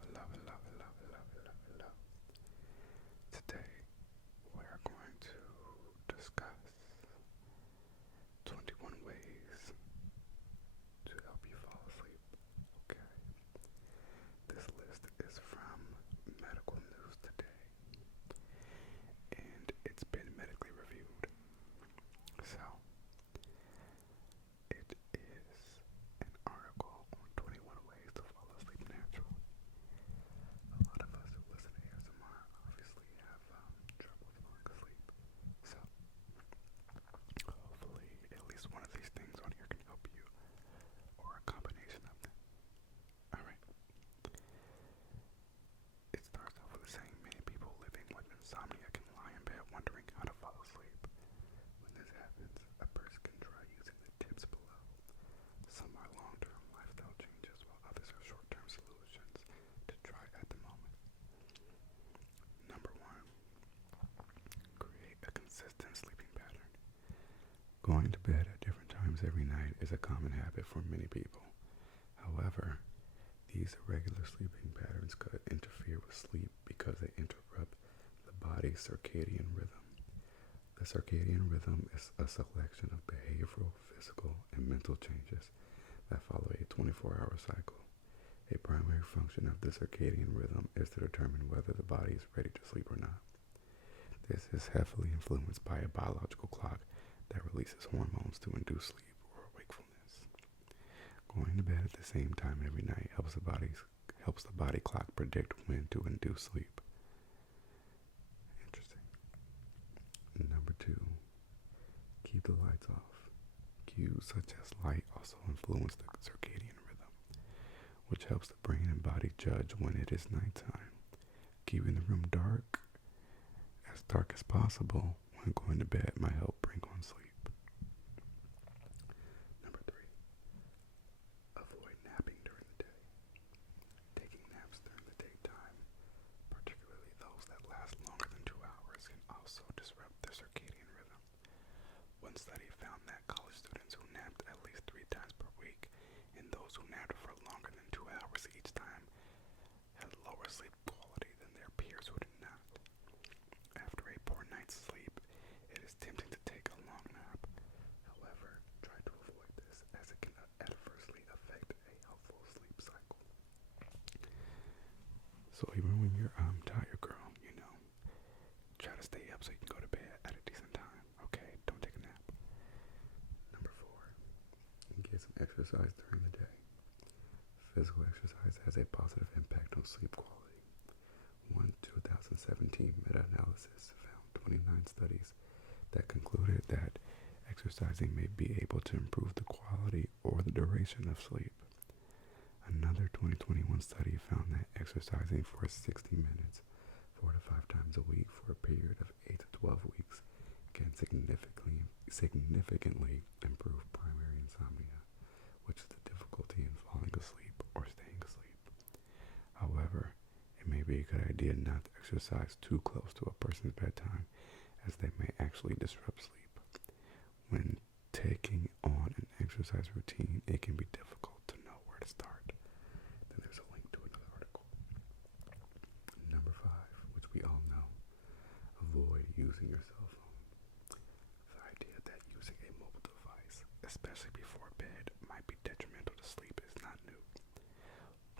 hello. Today we are going to discuss 21 ways to help you fall asleep. Okay. This list is from Medical News Today, and it's been medically reviewed. So, it is an article on 21 ways to fall asleep naturally. A lot of us who listen to ASMR obviously have trouble falling asleep. So, hopefully, at least one of these things on here can help you, or a combination of them. Alright. It starts off with saying many people living with insomnia can lie in bed wondering how to fall asleep. When this happens, a person can try using the tips below. Some are long-term lifestyle changes, while others are short-term solutions to try at the moment. Number 1. Create a consistent sleeping pattern. Going to bed at different times every night is a common habit for many people. However, these irregular sleeping patterns could interfere with sleep because they interrupt the body's circadian rhythm. The circadian rhythm is a selection of behavioral, physical, and mental changes that follow a 24-hour cycle. A primary function of the circadian rhythm is to determine whether the body is ready to sleep or not. This is heavily influenced by a biological clock that releases hormones to induce sleep or wakefulness. Going to bed at the same time every night helps the body clock predict when to induce sleep. Interesting. Number 2. Keep the lights off. Cues such as light also influence the circadian rhythm, which helps the brain and body judge when it is nighttime. Keeping the room dark as possible when going to bed might help bring on sleep. Number 3. Avoid napping during the day. Taking naps during the daytime, particularly those that last longer than 2 hours, can also disrupt the circadian rhythm. One study found that college students who napped at least 3 times per week and those who napped for longer than 2 hours each time had lower sleep quality than their peers who did not. After a poor night's sleep, it is tempting to take a long nap. However, try to avoid this as it can adversely affect a healthful sleep cycle. So even when you're tired, girl, try to stay up so you can go to bed at a decent time. Okay, don't take a nap. Number 4. Get some exercise during the day. Physical exercise has a positive impact on sleep quality. One 2017 meta-analysis found 29 studies that concluded that exercising may be able to improve the quality or the duration of sleep. Another 2021 study found that exercising for 60 minutes, 4 to 5 times a week for a period of 8 to 12 weeks can significantly improve primary insomnia, which is the difficulty in falling asleep or staying asleep. However, it may be a good idea not to exercise too close to a person's bedtime, as they may actually disrupt sleep. When taking on an exercise routine, it can be difficult to know where to start. Then there's a link to another article. Number 5, which we all know, avoid using your cell phone. The idea that using a mobile device, especially before bed, might be detrimental to sleep is not new.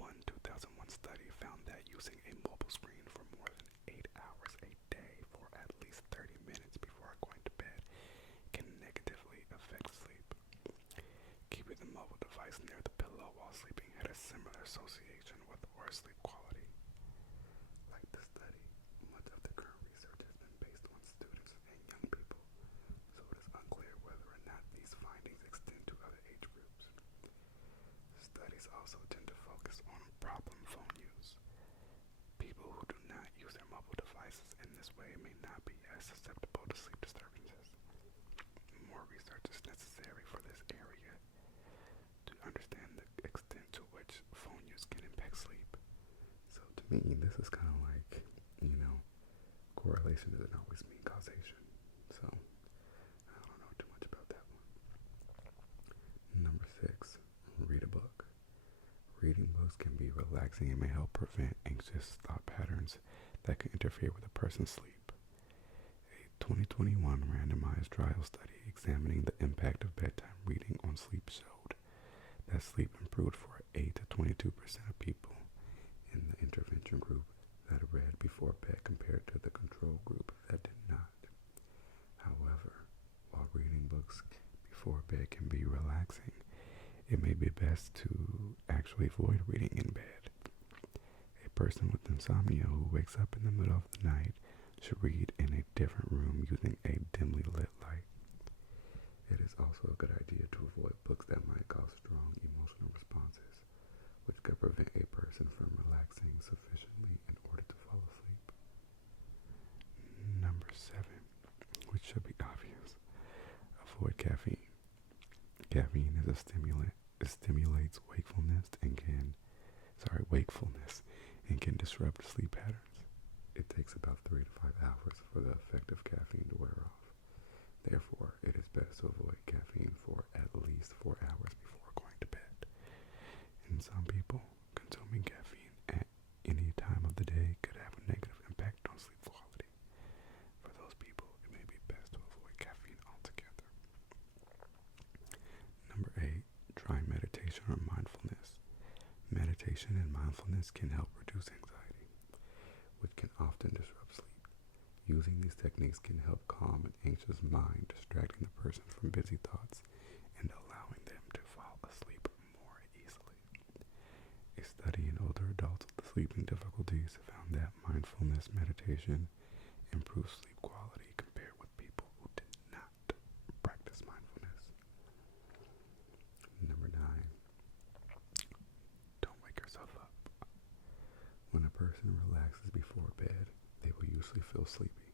One 2001 study found that using a mobile screen for more than 8 hours a day for at least 30 minutes before going to bed can negatively affect sleep. Keeping the mobile device near the pillow while sleeping had a similar association with worse sleep quality. Like the study, much of the current research has been based on students and young people, so it is unclear whether or not these findings extend to other age groups. Studies also tend to focus on problem phone use. People who do not use their mobile devices in this way may not be as susceptible to sleep disturbances. More research is necessary for this area to understand the extent to which phone use can impact sleep. So to me, this is kind of like, correlation doesn't always mean causation. So I don't know too much about that one. Number 6, read a book. Reading books can be relaxing relaxing and may help prevent anxious thought patterns that can interfere with a person's sleep. A 2021 randomized trial study examining the impact of bedtime reading on sleep showed that sleep improved for 8 to 22% of people in the intervention group that read before bed compared to the control group that did not. However, while reading books before bed can be relaxing, it may be best to actually avoid reading in bed. A person with insomnia who wakes up in the middle of the night should read in a different room using a dimly lit light. It is also a good idea to avoid books that might cause strong emotional responses, which could prevent a person from relaxing sufficiently in order to fall asleep. Number 7, which should be obvious, avoid caffeine. Caffeine is a stimulant. It stimulates wakefulness and can disrupt sleep patterns. It takes about 3 to 5 hours for the effect of caffeine to wear off. Therefore, it is best to avoid caffeine for at least 4 hours before going to bed. In some people, consuming caffeine at any time of the day could have a negative impact on sleep quality. For those people, it may be best to avoid caffeine altogether. Number 8, try meditation or mindfulness. Meditation and mindfulness can help reduce anxiety, which can often disrupt sleep. Using these techniques can help calm an anxious mind, distracting the person from busy thoughts and allowing them to fall asleep more easily. A study in older adults with sleeping difficulties found that mindfulness meditation improves sleep quality compared with people who did not practice mindfulness. Number 9, don't wake yourself up. When a person relaxes before bed, they will usually feel sleepy.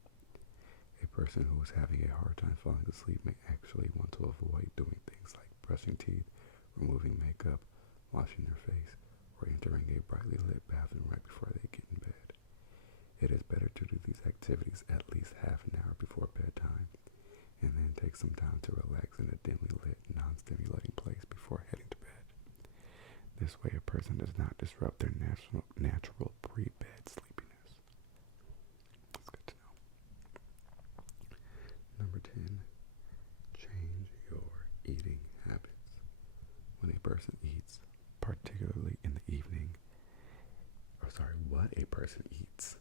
A person who is having a hard time falling asleep may actually want to avoid doing things like brushing teeth, removing makeup, washing their face, or entering a brightly lit bathroom right before they get in bed. It is better to do these activities at least half an hour before bedtime, and then take some time to relax in a dimly lit, non-stimulating place before heading to bed. This way a person does not disrupt their natural pre-bed sleepiness. That's good to know. Number 10, change your eating habits. When a person eats, particularly in the evening, what a person eats,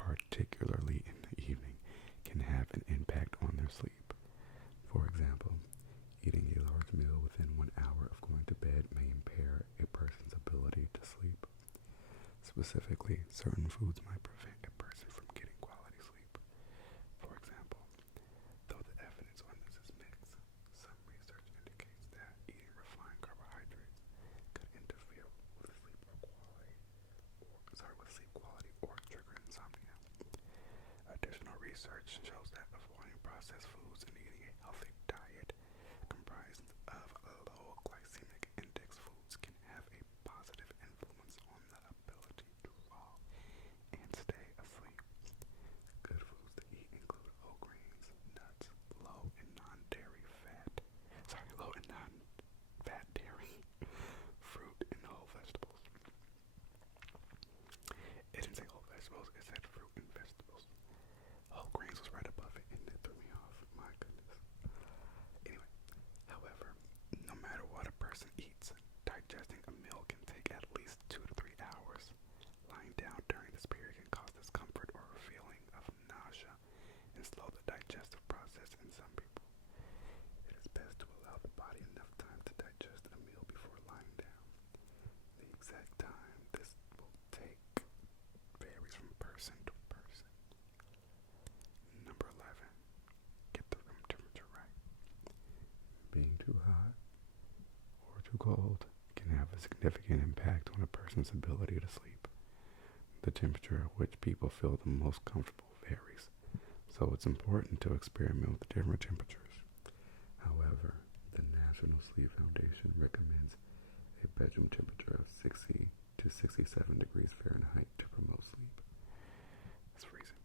particularly in the evening, can have an impact on their sleep. For example, eating a large meal within 1 hour of going to bed may impair a person's ability to sleep. Specifically, certain foods might prevent a person from getting quality sleep. For example, though the evidence on this is mixed, some research indicates that eating refined carbohydrates could interfere with sleep quality or trigger insomnia. Additional research shows that avoiding processed foods and eating a healthy diet comprised of low glycemic index foods can have a positive influence on the ability to fall and stay asleep. Good foods to eat include whole grains, nuts, low in non-fat dairy, fruit, and whole vegetables. It didn't say whole vegetables, it said fruit and vegetables. Whole grains was right above it and it threw me off. My goodness. Anyway, however, no matter what a person eats, digesting a meal can take at least 2 to 3 hours. Lying down during this period can cause discomfort or a feeling of nausea and slow the digestive process in some people. It is best to allow the body enough time to digest a meal before lying down. The exact time this will take varies from person to person. Number 11, get the room temperature right. Being too hot or too cold can have a significant impact on a person's ability to sleep. The temperature at which people feel the most comfortable varies, so it's important to experiment with different temperatures. However, the National Sleep Foundation recommends a bedroom temperature of 60 to 67 degrees Fahrenheit to promote sleep. That's freezing.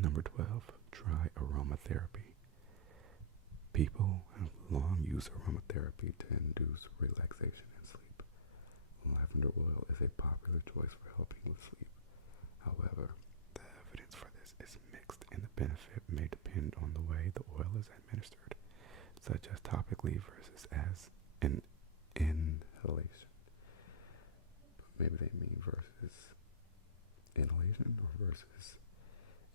Number 12, try aromatherapy. People have long used aromatherapy to induce relaxation and sleep. lavender oil is a popular choice for helping with sleep. However, the evidence for this is mixed and the benefit may depend on the way the oil is administered, such as topically versus as an inhalation. Maybe they mean versus inhalation or versus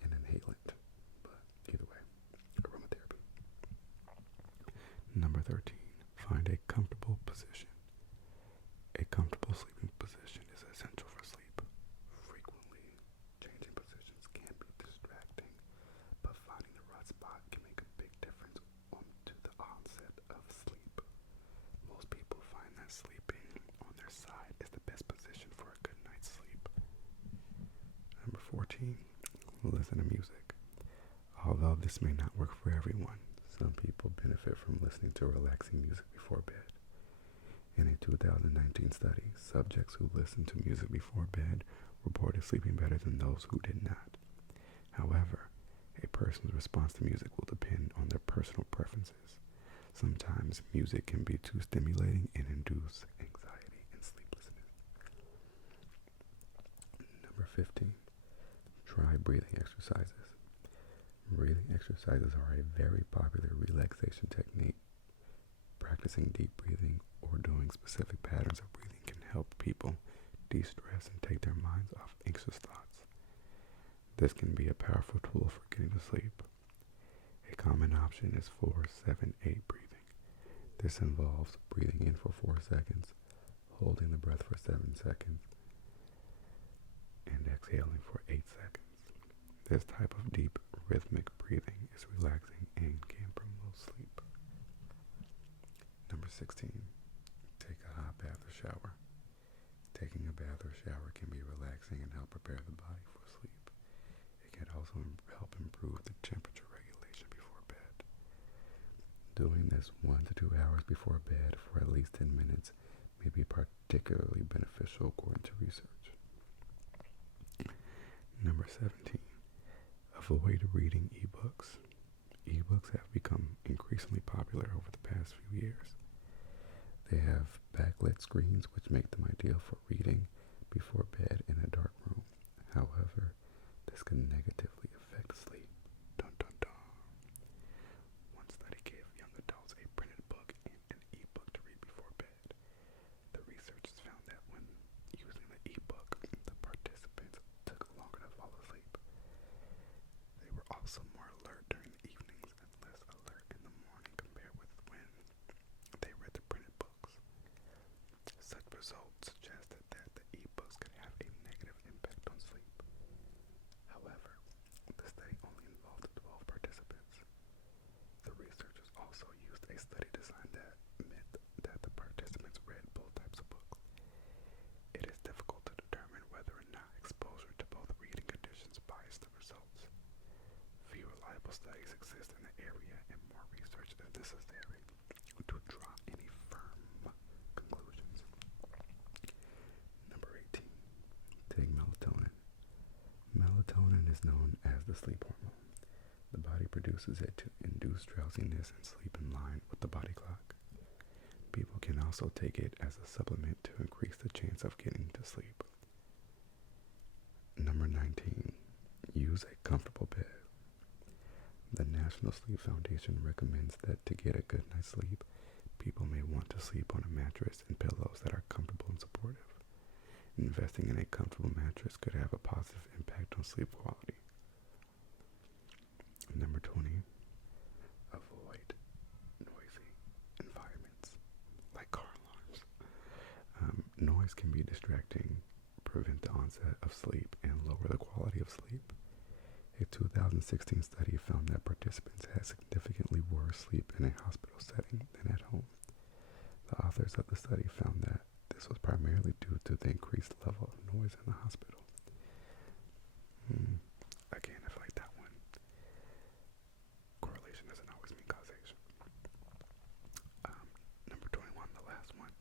an inhalant. But either way, aromatherapy. Number 13, find a comfortable position. A comfortable sleeping position is essential for sleep. Frequently, changing positions can be distracting, but finding the right spot can make a big difference to the onset of sleep. Most people find that sleeping on their side is the best position for a good night's sleep. Number 14, listen to music. Although this may not work for everyone, some people benefit from listening to relaxing music before bed. In a 2019 study, subjects who listened to music before bed reported sleeping better than those who did not. However, a person's response to music will depend on their personal preferences. Sometimes music can be too stimulating and induce anxiety and sleeplessness. Number 15, try breathing exercises. Breathing exercises are a very popular relaxation technique. Practicing deep breathing or doing specific patterns of breathing can help people de-stress and take their minds off anxious thoughts. This can be a powerful tool for getting to sleep. A common option is 4-7-8 breathing. This involves breathing in for 4 seconds, holding the breath for 7 seconds, and exhaling for 8 seconds. This type of deep rhythmic breathing is relaxing and can promote sleep. Number 16, take a hot bath or shower. Taking a bath or shower can be relaxing and help prepare the body for sleep. It can also help improve the temperature regulation before bed. Doing this 1 to 2 hours before bed for at least 10 minutes may be particularly beneficial according to research. Number 17, avoid reading ebooks. Ebooks have become increasingly popular over the past few years. They have backlit screens which make them ideal for reading before bed in a dark room. However, this can negatively affect sleep. Dun dun dun. One study gave young adults a printed book and an ebook to read before bed. The researchers found that when using the ebook, the participants took longer to fall asleep. They were also more alert during the evenings and less alert in the morning compared with when they read the printed books. Such results suggested that the ebooks could have a negative impact on sleep. However, the study only involved 12 participants. The researchers also used a study design that meant that the participants read both types of books. It is difficult to determine whether or not exposure to both reading conditions biased the results. Few reliable studies exist in the area and more research is necessary to draw any firm conclusions. Number 18, take melatonin. Melatonin is known as the sleep hormone. The body produces it to induce drowsiness and sleep in line with the body clock. People can also take it as a supplement to increase the chance of getting to sleep. Number 19, use a comfortable bed. The National Sleep Foundation recommends that to get a good night's sleep, people may want to sleep on a mattress and pillows that are comfortable and supportive. Investing in a comfortable mattress could have a positive impact on sleep quality. Number 20, avoid noisy environments like car alarms. Noise can be distracting, prevent the onset of sleep, and lower the quality of sleep. A 2016 study found that participants had significantly worse sleep in a hospital setting than at home. The authors of the study found that this was primarily due to the increased level of noise in the hospital. Again, I feel like that one, correlation doesn't always mean causation. Number 21, the last one,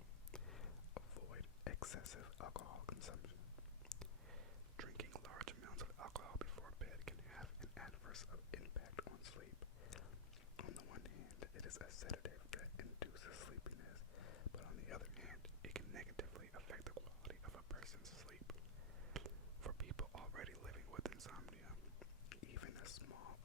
avoid excessive alcohol consumption. Drinking large amounts of alcohol before bed can have an adverse impact on sleep. On the one hand, it is a sedative that induces sleepiness, but on the other hand, it can negatively affect the quality person's sleep. For people already living with insomnia, even a small